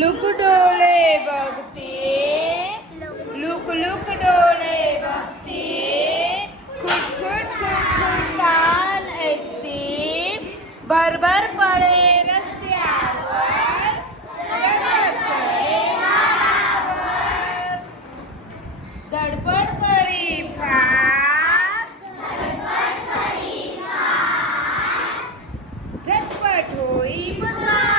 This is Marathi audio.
लुक डोळे बघते, लुक डोळे बघते, खुट कान ऐकते, भरभर पळे रस्त्यावर, धडपड करी फार, झटपट होई पसार.